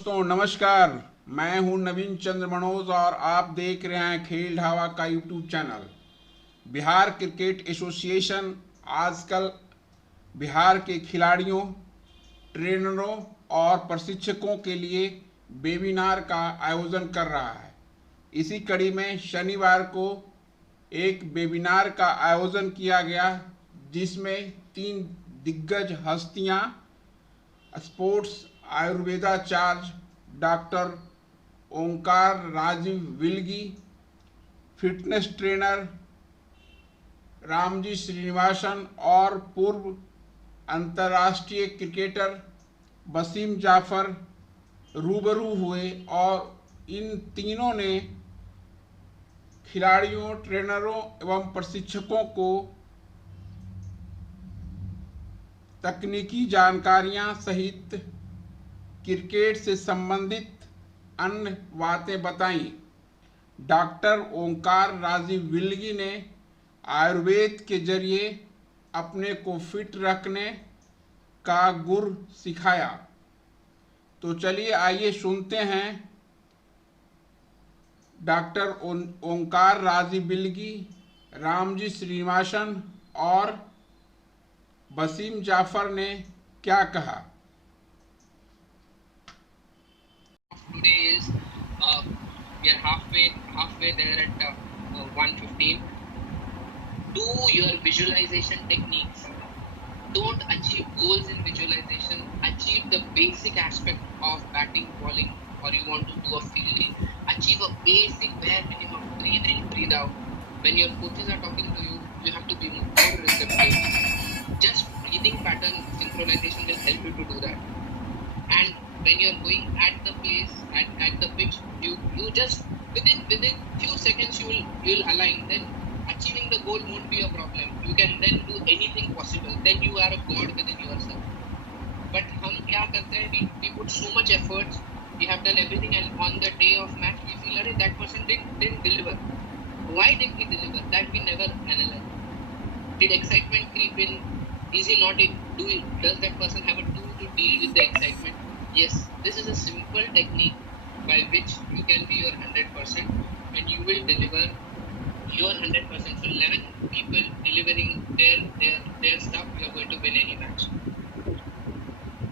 दोस्तों नमस्कार। मैं हूं नवीन चंद्र मनोज और आप देख रहे हैं खेल ढाबा का YouTube channel. Bihar cricket association आजकल बिहार के खिलाड़ियों, ट्रेनरों और प्रशिक्षकों के लिए वेबिनार का आयोजन कर रहा है। इसी कड़ी में शनिवार को एक वेबिनार का आयोजन किया गया, जिसमें 3 दिग्गज हस्तियां, स्पोर्ट्स आयुर्वेदाचार्य डॉक्टर ओंकार राजीव विलगी, फिटनेस ट्रेनर रामजी श्रीनिवासन और पूर्व अंतर्राष्ट्रीय क्रिकेटर वसीम जाफर रूबरू हुए और इन तीनों ने खिलाड़ियों, ट्रेनरों एवं प्रशिक्षकों को तकनीकी जानकारियां सहित क्रिकेट से संबंधित अन्य बातें बताईं। डॉक्टर ओंकार राजीव विलगी ने आयुर्वेद के जरिए अपने को फिट रखने का गुर सिखाया। तो चलिए आइए सुनते हैं डॉक्टर ओंकार राजीव विलगी, रामजी श्रीनिवासन और वसीम जाफर ने क्या कहा। Today is we are halfway there at 1:15. Do your visualization techniques. Don't achieve goals in visualization. Achieve the basic aspect of batting, bowling, or you want to do a fielding. Achieve a basic bare minimum. Breathe in, breathe out. When your coaches are talking to you, you have to be more receptive. Just breathing pattern synchronization will help you to do that. And when you're going at the place at the pitch, you just within few seconds you will align. Then achieving the goal won't be a problem. You can then do anything possible. Then you are a god within yourself. But हम क्या करते हैं? We put so much efforts. We have done everything, and on the day of match we feel that that person didn't deliver. Why didn't he deliver? That we never analyze. Did excitement creep in? Is he not does that person have a tool to deal with the excitement? Yes, this is a simple technique by which you can be your 100% and you will deliver your 100%. So 11 people delivering their stuff, you are going to win any match.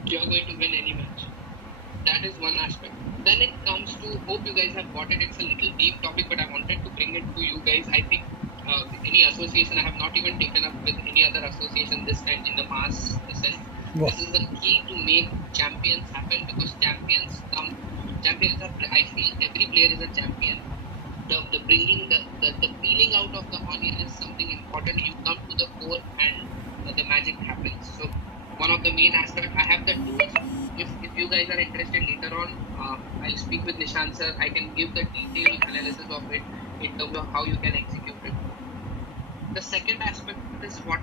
You are going to win any match. That is one aspect. Then it comes to, hope you guys have got it. It's a little deep topic, but I wanted to bring it to you guys. I think any association, I have not even taken up with any other association this time in the mass sense. Wow. This is the key to make champions happen, because champions are, I feel every player is a champion. The bringing the peeling out of the onion is something important. You come to the core and the magic happens. So one of the main aspects, I have the tools. If you guys are interested later on, I'll speak with Nishant sir. I can give the detailed analysis of it in terms of how you can execute it. The second aspect is what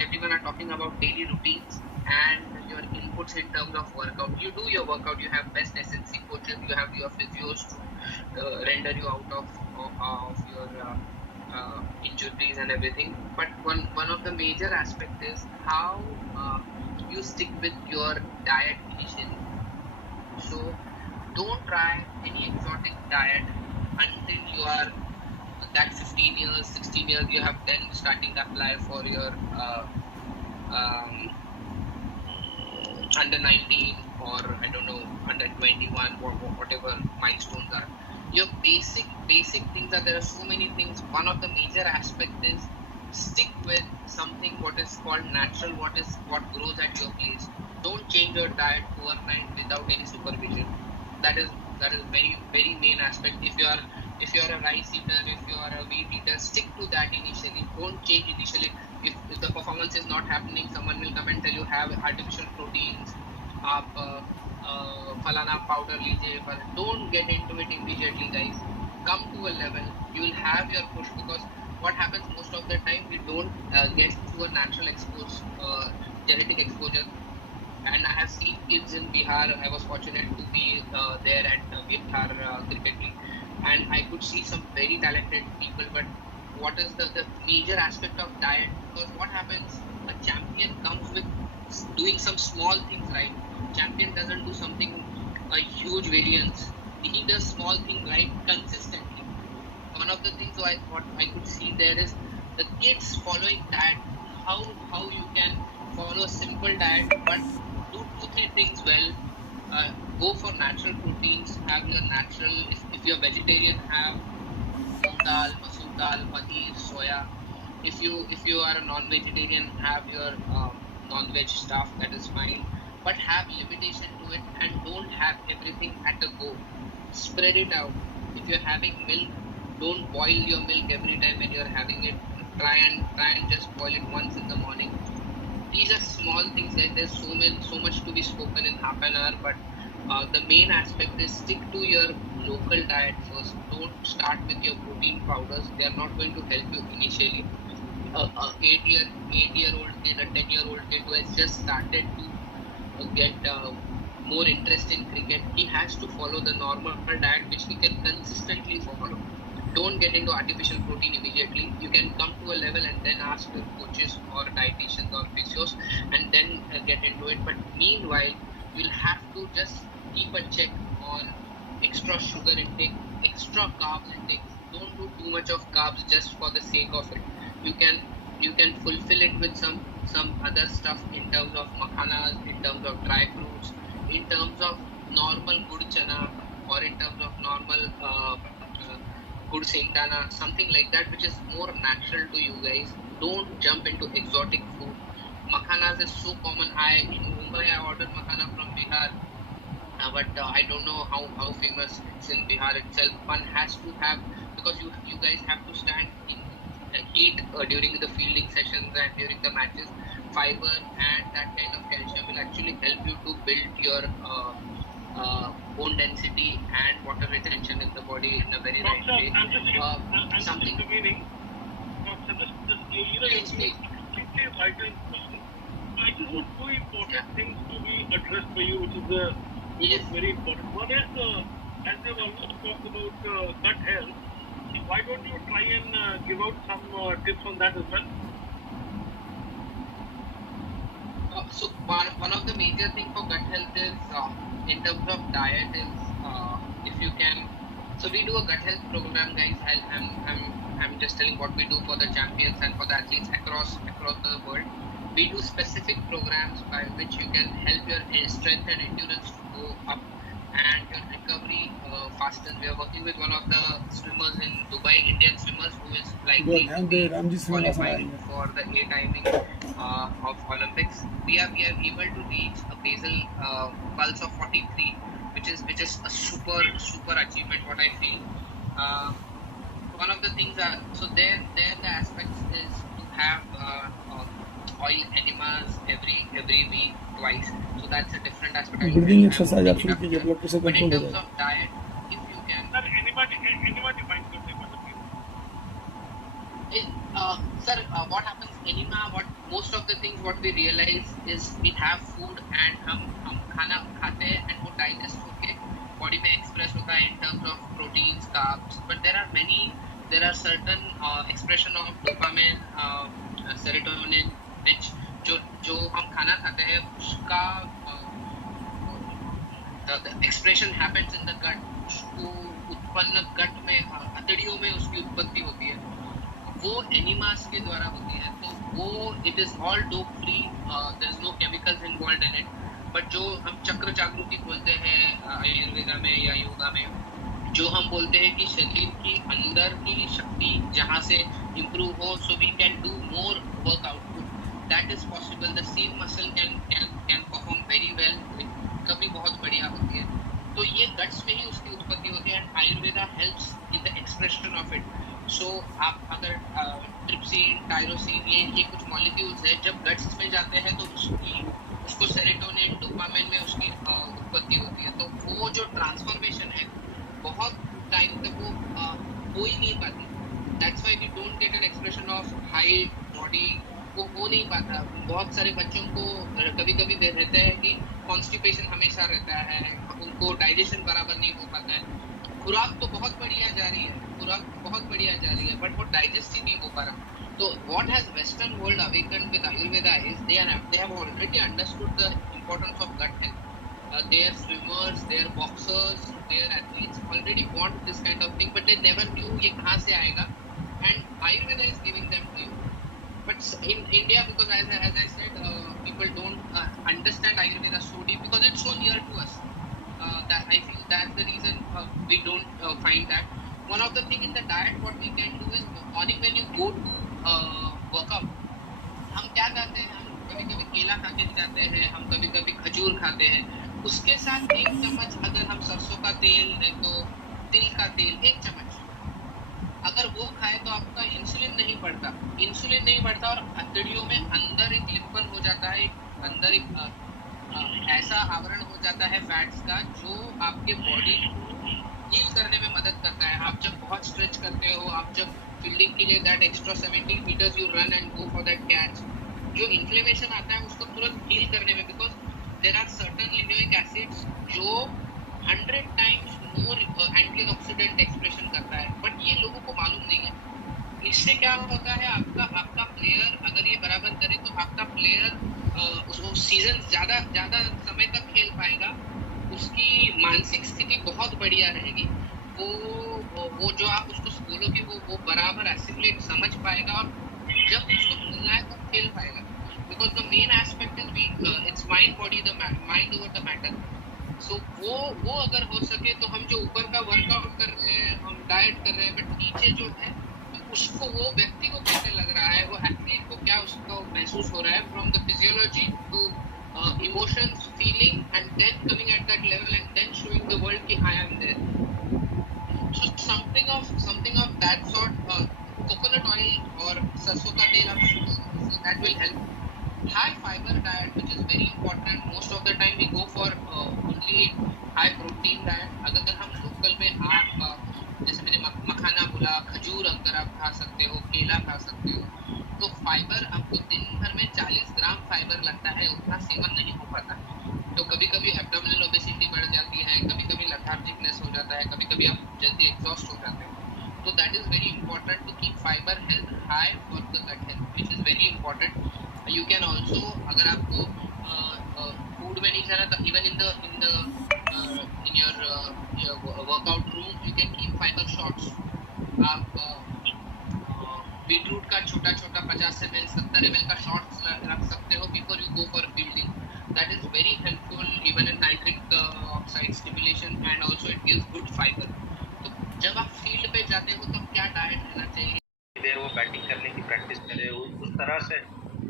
everyone are talking about, daily routines and your inputs in terms of workout. You do your workout, you have best SNC coaches, you have your physios to render you out of your injuries and everything. But one of the major aspect is how you stick with your diet initially. So don't try any exotic diet until you are that 15 years, 16 years, you have then starting to apply for your under 19 or I don't know, under 21 or whatever milestones are. Your basic things are, there are so many things. One of the major aspect is stick with something what is called natural, what grows at your place. Don't change your diet overnight without any supervision. That is very, very main aspect. If you are a rice eater, if you are a wheat eater, stick to that initially. Don't change initially. If the performance is not happening, someone will come and tell you have artificial proteins, falana powder लीजिए. But don't get into it immediately, guys. Come to a level, you will have your push, because what happens most of the time, we don't get to a natural genetic exposure. And I have seen kids in Bihar. I was fortunate to be there at Bihar cricket league, and I could see some very talented people. But what is the major aspect of diet? Because what happens, a champion comes with doing some small things right. Champion doesn't do something a huge variance. He does small thing right consistently. One of the things what I could see there is the kids following diet. How you can follow a simple diet but do 2-3 things well. Go for natural proteins. Have your natural. If you're vegetarian, have moong dal, masoor dal, paneer, soya. If you are a non-vegetarian, have your non-veg stuff. That is fine, but have limitation to it and don't have everything at a go. Spread it out. If you're having milk, don't boil your milk every time when you're having it. Try and just boil it once in the morning. These are small things. There's so much to be spoken in half an hour, but the main aspect is stick to your local diet first. Don't start with your protein powders. They are not going to help you initially. A 8-year-old kid, a 10-year-old kid who has just started to get more interest in cricket, he has to follow the normal diet which he can consistently follow. Don't get into artificial protein immediately. You can come to a level and then ask your coaches or dietitians or physios and then get into it. But meanwhile, you'll have to just keep a check on extra sugar intake, extra carbs intake. Don't do too much of carbs just for the sake of it. You can fulfill it with some other stuff in terms of makhanas, in terms of dry fruits, in terms of normal good chana, or in terms of normal good sentana, something like that, which is more natural to you guys. Don't jump into exotic food. Makhanas is so common. In Mumbai I ordered makhana from Bihar, but I don't know how famous it's in Bihar itself. One has to have, because you guys have to stand in heat during the fielding sessions and during the matches. Fiber and that kind of calcium will actually help you to build your bone density and water retention in the body in a very right way. I'm just Something. intervening. Doctor, Please. completely right in question. I just want two important things to be addressed by you, which is Yes. very important. One is, as they've always talked about gut health, why don't you try and give out some tips on that as well? So one of the major thing for gut health is in terms of diet is if you can. So we do a gut health program, guys. I'm just telling what we do for the champions and for the athletes across the world. We do specific programs by which you can help your strength and endurance to go up and your recovery faster. We are working with one of the swimmers in Dubai, Indian swimmers, who is likely to be qualifying for the A timing of Olympics. We are able to reach a basal pulse of 43, which is a super achievement. What I feel. One of the things are, so there the aspects is to have oil enemas every week twice. So that's a different aspect. Breathing exercise आप शुरू कीजिए, blood pressure But in control हो terms जाएगा. of diet, if you can. Sir, anybody finds something for the people. Sir, what happens enema? What most of the things what we realize is we have food and हम खाना खाते हैं and वो digest होके body में express होता है in terms of proteins, carbs. But there are certain expression of dopamine, serotonin, which जो हम खाना खाते हैं उसका the expression happens in the gut. उसको उत्पन्न gut में अतड़ियों में उसकी उत्पत्ति होती है. वो एनिमास के द्वारा होती है. तो वो it is all dope free. There is no chemicals involved in it. But जो हम चक्र जागृति बोलते हैं आयुर्वेदा में या योगा में, जो हम बोलते हैं कि शरीर की अंदर की शक्ति जहाँ से इम्प्रूव हो, so we can do more work output. That is possible. The same muscle can perform very well. कभी बहुत बढ़िया होती है. तो ये गट्स में ही उसकी उत्पत्ति होती है. And Ayurveda helps in the expression of it. So आप अगर ट्रिप्सिन, टायरोसिन, ये कुछ मॉलिक्यूल्स है, जब गट्स में जाते हैं तो उसको सेरोटोनिन, डोपामिन में उसकी उत्पत्ति होती है. तो वो जो ट्रांसफॉर्मेशन है बहुत टाइम तक वो हो ही नहीं पाती. That's why we don't get an expression of height, body को हो नहीं पाता. बहुत सारे बच्चों को कभी रहता है कि कॉन्स्टिपेशन हमेशा रहता है, उनको डाइजेशन बराबर नहीं हो पाता है. खुराक तो बहुत बढ़िया जा रही है, बट वो डाइजेस्ट ही नहीं हो पा रहा. तो what has Western world awakened with Ayurveda is they have already understood the importance of gut health. their swimmers, their boxers, their athletes already want this kind of thing, but they never knew ये कहाँ से आएगा, and Ayurveda is giving them to you. But in India, because as I said, people don't understand Ayurveda so deep because it's so near to us. That I feel that's the reason we don't find that. One of the thing in the diet, what we can do is morning when you go to workout, हम क्या करते हैं, हम कभी कभी केला खा के जाते हैं, हम कभी कभी खजूर खाते हैं, उसके साथ 1 चम्मच अगर हम सरसों का तेल नहीं तो तिल का तेल 1 चम्मच अगर वो खाए तो आपका इंसुलिन नहीं बढ़ता और हथेलियों में अंदर एक लिपन हो जाता है, अंदर एक ऐसा आवरण हो जाता है फैट्स का जो आपके बॉडी हील करने में मदद करता है. आप जब बहुत स्ट्रेच करते हो, आप जब फील्डिंग के लिए that extra 70 meters you run and go for that catch, जो इन्फ्लेमेशन आता है उसको तुरंत हील करने में, because there are certain linoleic acids जो 100 टाइम्स मोर एंटीऑक्सीडेंट एक्सप्रेशन करता है, बट ये लोगों को मालूम नहीं है. इससे क्या होता है, आपका प्लेयर अगर ये बराबर करे तो आपका प्लेयर उसको सीजन ज्यादा समय तक खेल पाएगा, उसकी मानसिक स्थिति बहुत बढ़िया रहेगी, वो जो आप उसको बोलोगे वो बराबर एसिमुलेट समझ पाएगा और जब उसको खेलना है तो खेल पाएगा. Because the main aspect is its mind body, the mind over the matter. So वो अगर हो सके तो हम जो ऊपर का वर्कआउट कर रहे हैं, हम डाइट कर रहे हैं, बट नीचे जो है उसको वो व्यक्ति को कैसे लग रहा है, वो एथलीट को क्या उसको महसूस हो रहा है, from the physiology to emotions, feeling, and then coming at that level and then showing the world कि I am there. So something of that sort, coconut oil or सरसों का तेल आप use, that will help. High fiber diet, which is very important. Most of the time we go for only high protein diet. अगर हम लोकल में आप जैसे मैंने मखाना बोला, खजूर अगर आप खा सकते हो, केला खा सकते हो, तो फाइबर आपको दिन भर में 40 ग्राम फाइबर लगता है, उतना सेवन नहीं हो पाता. तो कभी कभी एब्डोमिनल ओबेसिटी बढ़ जाती है, कभी कभी लेथार्जिकनेस हो जाता है, कभी कभी आप जल्दी एग्जॉस्ट हो जाते हो. तो that is very important to keep fibre health high for the gut health, which is very important. You can also, अगर आपको फूड में नहीं खाना तो even in your workout room you can keep fibre shots. आप beetroot का छोटा 50 ml 70 ml का शॉट्स रख सकते हो before you go for fielding. That is very helpful even in nitric oxide stimulation and also it gives good fibre. तो जब आप फील्ड पे जाते हो तब क्या डाइट लेना चाहिए, वो बैटिंग करने की प्रैक्टिस करें, उस तरह से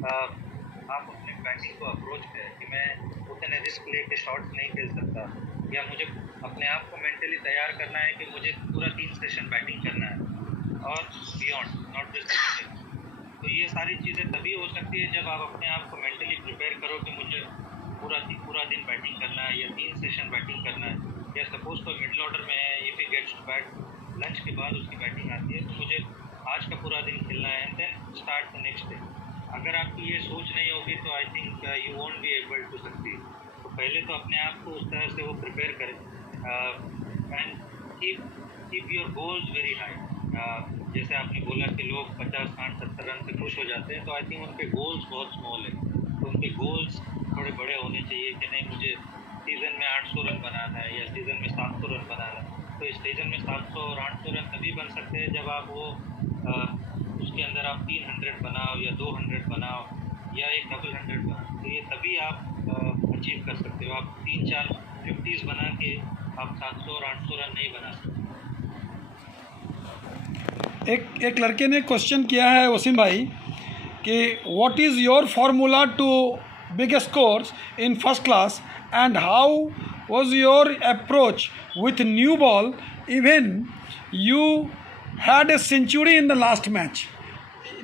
आप अपने बैटिंग को अप्रोच करें कि मैं उतने रिस्क लेके शॉट्स नहीं खेल सकता, या मुझे अपने आप को मेंटली तैयार करना है कि मुझे पूरा 3 सेशन बैटिंग करना है और बियॉन्ड, नॉट जस्ट. तो ये सारी चीज़ें तभी हो सकती है जब आप अपने आप को मेंटली प्रिपेयर करो कि मुझे पूरा दिन बैटिंग करना है या 3 सेशन बैटिंग करना है. या सपोज कोई मिडिल ऑर्डर में है, if he gets to bat, lunch के बाद उसकी बैटिंग आती है, तो मुझे आज का पूरा दिन खेलना है and then start the next day. अगर आपकी ये सोच नहीं होगी तो I think you won't be able to succeed. तो पहले तो अपने आप को उस तरह से वो प्रिपेयर करें and keep your goals very high. जैसे आपने बोला कि लोग 50, 60, 70 रन से खुश हो जाते हैं, तो आई थिंक उनके गोल्स बहुत स्मॉल है. तो उनके गोल्स थोड़े बड़े होने चाहिए कि नहीं मुझे सीज़न में 800 रन बनाना है या सीज़न में 700 रन बनाना है. तो इस सीज़न में 700 और 800 रन तभी बन सकते हैं जब आप वो उसके अंदर आप 300 बनाओ या 200 बनाओ या एक डबल 100 बनाओ. तो ये तभी आप अचीव कर सकते हो. आप 3-4 50s बना के आप 700 और 800 रन नहीं बना सकते. एक लड़के ने क्वेश्चन किया है वसीम भाई कि what is your formula to big scores in first class and how was your approach with new ball even you had a century in the last match.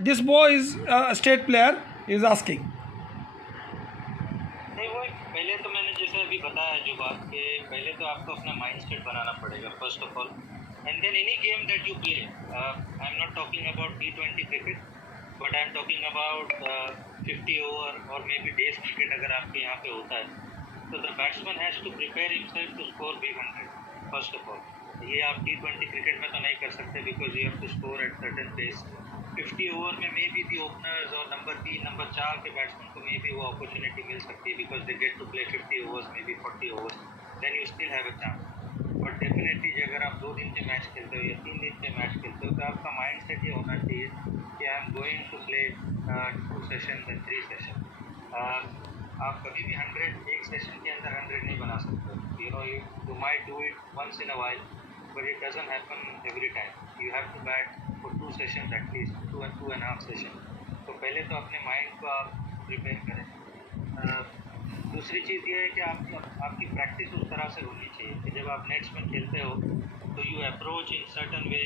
This boy is a state player is asking. नहीं, वो पहले तो मैंने जैसे अभी बताया जो बात के पहले तो आपको अपना माइंड सेट बनाना पड़ेगा first of all, and then any game that you play. I am not talking about T20 cricket, but I am talking about 50 over और मे बी डेज क्रिकेट अगर आपके यहाँ पे होता है. तो the batsman has to prepare himself to score big 100 first of all. ये आप T20 क्रिकेट में तो नहीं कर सकते because you have to score at certain pace. 50 over में मे बी दी ओपनर्स और नंबर 3 नंबर 4 के बैट्समैन को मे बी वो अपॉर्चुनिटी मिल सकती है because they get to play 50 overs maybe 40 overs, then you still have a chance. But definitely अगर आप 2 दिन के मैच खेलते हो या 3 दिन के मैच खेलते हो तो आपका माइंड सेट ये होना चाहिए कि I am going to play 2 session and 3 session. आप कभी भी 100 एक सेशन के अंदर 100 नहीं बना सकते। You might do it once in a while but it doesn't happen every time. You have to bat for 2 session at least, 2.5 session. तो पहले तो अपने माइंड को आप प्रिपेयर करें। दूसरी चीज़ ये है कि आपकी प्रैक्टिस उस तरह से होनी चाहिए कि जब आप नेट्स में खेलते हो तो you approach in certain way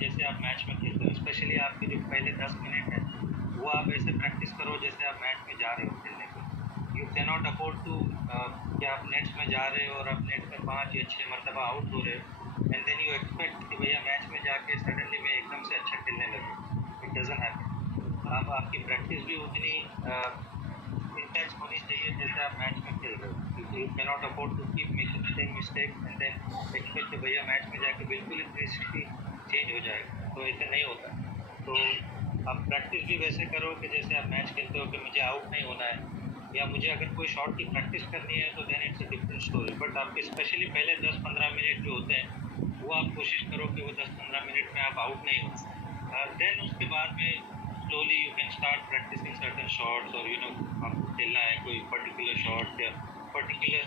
जैसे आप मैच में खेलते हो। स्पेशली आपके जो पहले 10 मिनट है वो आप ऐसे प्रैक्टिस करो जैसे आप मैच में जा रहे हो खेलने को। You can not afford to कि आप नेट्स में जा रहे हो और आप नेट में 5 या 6 मरतबा आउट हो रहे हो एंड देन यू एक्सपेक्ट कि भैया मैच में जाके सडनली मैं एकदम से अच्छा खेलने लगे। It doesn't happen. आपकी प्रैक्टिस भी उतनी इंटेंस होनी चाहिए जैसे आप मैच में खेल रहे हो, क्योंकि you can not afford to keep making mistake and then expect भैया मैच में जाके बिल्कुल ही 360 चेंज हो जाएगा। तो ऐसे नहीं होता। तो आप प्रैक्टिस भी वैसे करो कि जैसे आप मैच खेलते हो कि मुझे आउट नहीं होना है, या मुझे अगर कोई शॉट की प्रैक्टिस करनी है तो then it's a different story. But आपके स्पेशली पहले 10-15 मिनट जो होते हैं वो आप कोशिश करो कि वो 10-15 मिनट में आप आउट नहीं हो। देन उसके बाद में slowly you can start practicing certain shots or आपको खेलना है कोई particular shot या particular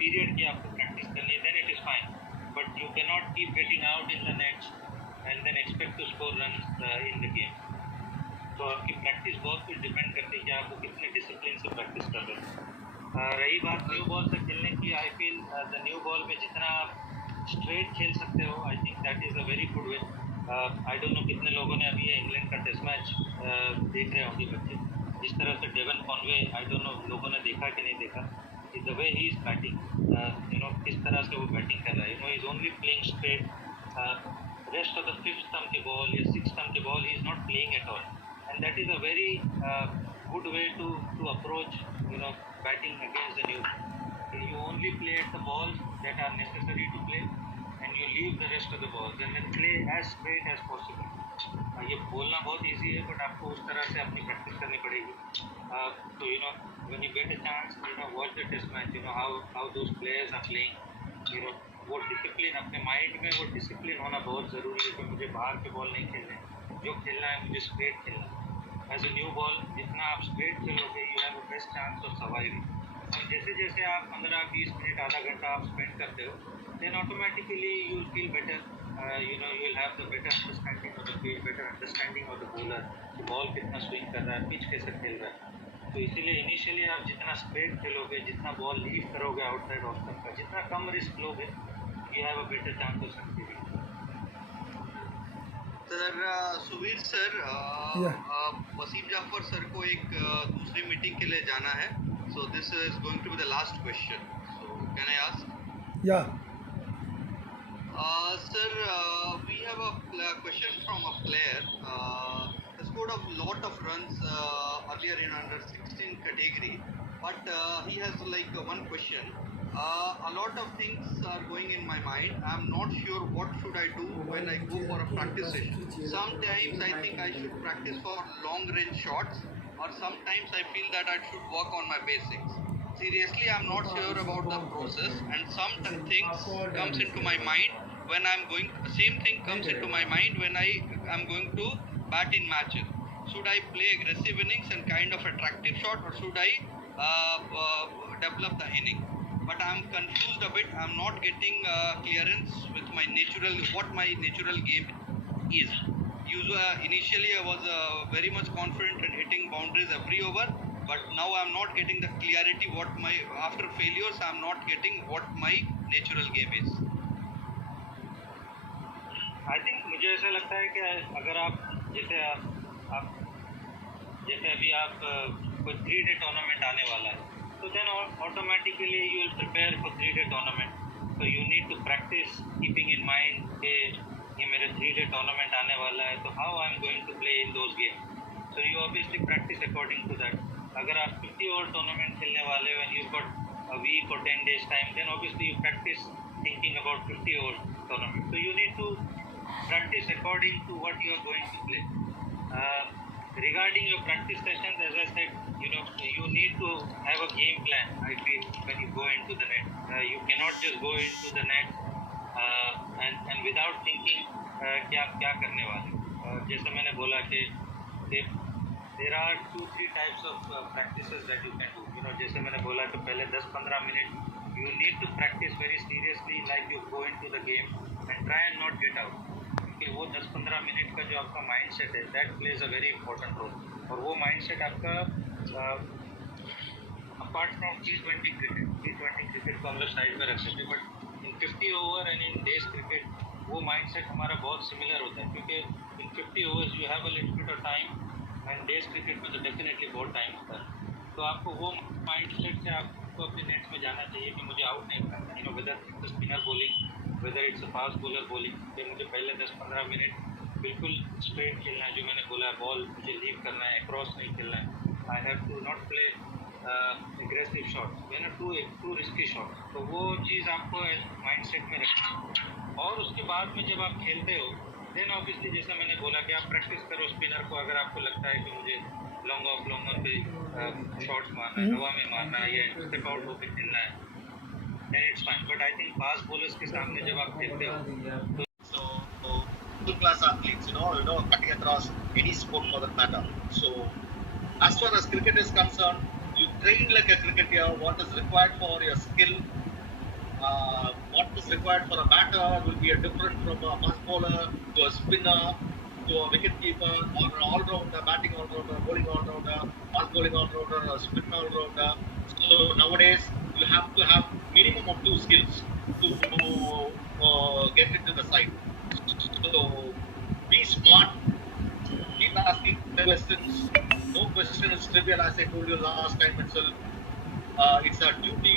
period की आपको practice करनी है, then it is fine. But you cannot keep getting out in the nets and then expect to score runs in the game. तो आपकी प्रैक्टिस बहुत कुछ डिपेंड करती है कि आपको कितने डिसिप्लिन से प्रैक्टिस कर रहे हैं। रही बात न्यू बॉल से खेलने की, I feel the new ball में जितना आप स्ट्रेट खेल सकते हो I think that is a very good way. I don't no कितने लोगों ने अभी इंग्लैंड का टेस्ट मैच देख रहे होंगे बच्चे, जिस तरह से Devon Conway, I don't know लोगों ने देखा कि नहीं देखा, कि the way he is batting, किस तरह से वो बैटिंग कर रहा है। Is only playing straight. Rest of the 5th stump की बॉल या 6th स्टंप की ball he is not playing at all, and that is a very good way to approach batting against the new. You only play at the balls that are necessary to play and you leave the rest of the balls and then play as straight as possible. ये बोलना बहुत easy है but आपको उस तरह से अपनी प्रैक्टिस करनी पड़ेगी। तो when you get a chance watch the test match, how those players are playing, वो डिसिप्लिन अपने माइंड में, वो डिसिप्लिन होना बहुत ज़रूरी है कि मुझे बाहर के बॉल नहीं खेलने, जो खेलना है मुझे स्ट्रेट खेलना है। एज ए न्यू बॉल जितना आप स्ट्रेट खेलोगे you have a best chance of surviving. और जैसे जैसे आप 15-20 मिनट आधा घंटा आप स्पेंड करते हो then automatically you will feel better, you will have the better understanding of the field, better understanding of the bowler कि बॉल कितना स्विंग कर रहा है, पिच कैसे खेल रहा है। तो इसीलिए इनिशियली आप जितना स्ट्रेट खेलोगे, जितना बॉल लीव करोगे आउटसाइड ऑफ स्टंप का, जितना कम रिस्क लोगे, you have a better chance of succeeding. Sir Suvir sir, Wasim Jaffer sir को एक दूसरी मीटिंग के लिए जाना है, so this is going to be the last question, so can I ask? Yeah sir, we have a question from a player scored a lot of runs earlier in under 16 category, but he has like one question. A lot of things are going in my mind. I'm not sure what should I do when I go for a practice session. Sometimes I think I should practice for long range shots, or sometimes I feel that I should work on my basics. Seriously, I'm not sure about the process, and some things comes into my mind when I'm going. Same thing comes into my mind when I'm going to bat in matches. Should I play aggressive innings and kind of attractive shot, or should I develop the inning? But I'm confused a bit. I'm not getting clearance with my what my natural game is. Initially I was very much confident in hitting boundaries every over, but now I'm not getting the clarity after failures I'm not getting what my natural game is. I think मुझे ऐसा लगता है कि अगर आप जैसे अभी आप कोई 3-day टूर्नामेंट आने वाला है तो then automatically you will prepare for 3-day tournament. तो you need to practise keeping in mind कि ये मेरे 3-day टूर्नामेंट आने वाला है, तो how I am going to play in those game. So you obviously practise according to that. अगर आप 50 ओवर टूर्नामेंट खेलने वाले हो and you got a week और 10 days time, then obviously you practise thinking about 50 over tournament. So you need to practice according to what you are going to play. Regarding your practice sessions, as I said, you need to have a game plan. I feel when you go into the net, you cannot just go into the net and without thinking क्या करने वाले. जैसे मैंने बोला कि there are 2-3 types of practices that you can do. जैसे मैंने बोला कि पहले 10-15 minute you need to practice very seriously like you go into the game and try and not get out. क्योंकि वो 10-15 मिनट का जो आपका माइंड सेट है that plays a very important role. और वो माइंड सेट आपका apart from T20 cricket को हम लोग साइड में रख सकते हैं, but in 50 over and in days cricket वो माइंड सेट हमारा बहुत सिमिलर होता है, क्योंकि in 50 overs you have a little bit of time and days cricket में तो डेफिनेटली बहुत टाइम होता है. तो आपको वो माइंड सेट से आपको अपने नेट्स में जाना चाहिए कि मुझे आउट नहीं करना. Whether it's spinner bowling, whether it's fast bowler bowling, कि मुझे पहले 10-15 मिनट बिल्कुल स्ट्रेट खेलना है. जो मैंने बोला बॉल मुझे लीव करना है, क्रॉस नहीं खेलना है. I have to not play aggressive shot, too risky shot. तो वो चीज़ आपको माइंड सेट में रखना है. और उसके बाद में जब आप खेलते हो देन ऑब्वियसली जैसा मैंने बोला कि आप प्रैक्टिस करो स्पिनर को. अगर आपको लगता है कि मुझे लॉन्ग ऑन पे शॉट्स मारना है, हवा में मारना है या स्टेप आउट होकर खेलना है, then it's fine. But I think fast bowlers के सामने जब आप खेलते हो So good class athletes, cutting across any sport for that matter. So as far as cricket is concerned, you train like a cricketer. What is required for your skill, what is required for a batter will be different from a fast bowler to a spinner to a wicket keeper or an all-rounder, batting all-rounder, bowling all-rounder, fast bowling all-rounder, or spin all-rounder. So nowadays you have to have minimum of 2 skills to get into the side. So be smart, keep asking the questions. No question is trivial, as I told you last time itself. It's a duty